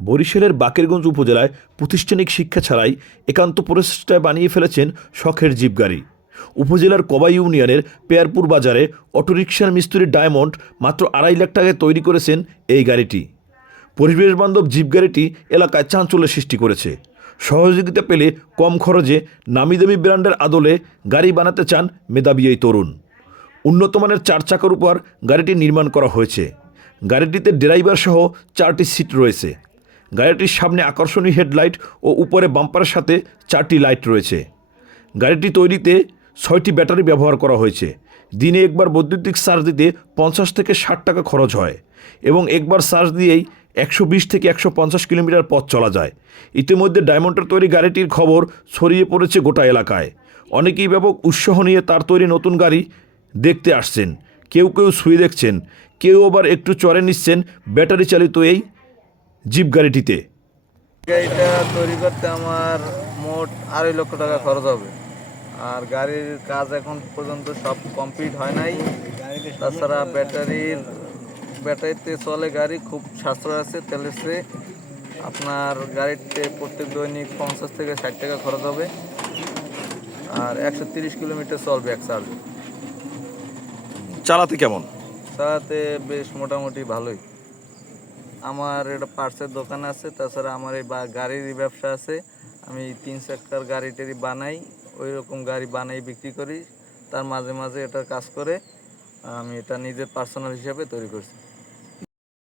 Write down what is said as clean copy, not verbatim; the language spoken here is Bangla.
বরিশালের বাকেরগঞ্জ উপজেলায় প্রাতিষ্ঠানিক শিক্ষা ছাড়াই একান্ত প্রচেষ্টায় বানিয়ে ফেলেছেন শখের জিপ গাড়ি। উপজেলার কবাই ইউনিয়নের পেয়ারপুর বাজারে অটোরিকশার মিস্ত্রি ডায়মন্ড মাত্র 2.5 লাখ টাকায় তৈরি করেছেন এই গাড়িটি। পরিবেশবান্ধব জিপ গাড়িটি এলাকায় চাঞ্চল্যের সৃষ্টি করেছে। সহযোগিতা পেলে কম খরচে নামিদামি ব্র্যান্ডের আদলে গাড়ি বানাতে চান মেধাবী এই তরুণ। উন্নতমানের 4 চাকার উপর গাড়িটি নির্মাণ করা হয়েছে। গাড়িটিতে ড্রাইভার সহ 4টি সিট রয়েছে। গাড়িটির সামনে আকর্ষণীয় হেডলাইট ও উপরে বাম্পারের সাথে 4টি লাইট রয়েছে। গাড়িটি তৈরিতে 6টি ব্যাটারি ব্যবহার করা হয়েছে। দিনে একবার বৈদ্যুতিক চার্জ দিতে 50 থেকে 60 টাকা খরচ হয় এবং একবার চার্জ দিয়েই 120 থেকে 150 কিলোমিটার পথ চলা যায়। ইতিমধ্যে ডায়মন্ডের তৈরি গাড়িটির খবর ছড়িয়ে পড়েছে গোটা এলাকায়। অনেকেই ব্যাপক উৎসাহ নিয়ে তার তৈরি নতুন গাড়ি দেখতে আসছেন। কেউ কেউ ছুঁয়ে দেখছেন, কেউ আবার একটু চড়ে নিচ্ছেন ব্যাটারি চালিত এই জিপ গাড়িটিতে। গাড়িটা তৈরি করতে আমার মোট 2.5 লক্ষ টাকা খরচ হবে। আর গাড়ির কাজ এখন পর্যন্ত সব কমপ্লিট হয় নাই। তাছাড়া ব্যাটারিতে চলে গাড়ি, খুব সাশ্রয় আছে তেলের চেয়ে। আপনার গাড়িতে প্রত্যেক দৈনিক 50 থেকে 60 টাকা খরচ হবে। আর 130 কিলোমিটার চলবে এক চার্জে। চালাতে কেমন? চালাতে বেশ মোটামুটি ভালোই। আমার একটা পার্টসের দোকান আছে, তাছাড়া আমার এই গাড়ির ব্যবসা আছে। আমি 3 চাকার গাড়িটারি বানাই, ওই রকম গাড়ি বানাই বিক্রি করি। তার মাঝে মাঝে এটার কাজ করে আমি এটা নিজের পার্সোনাল হিসাবে তৈরি করছি।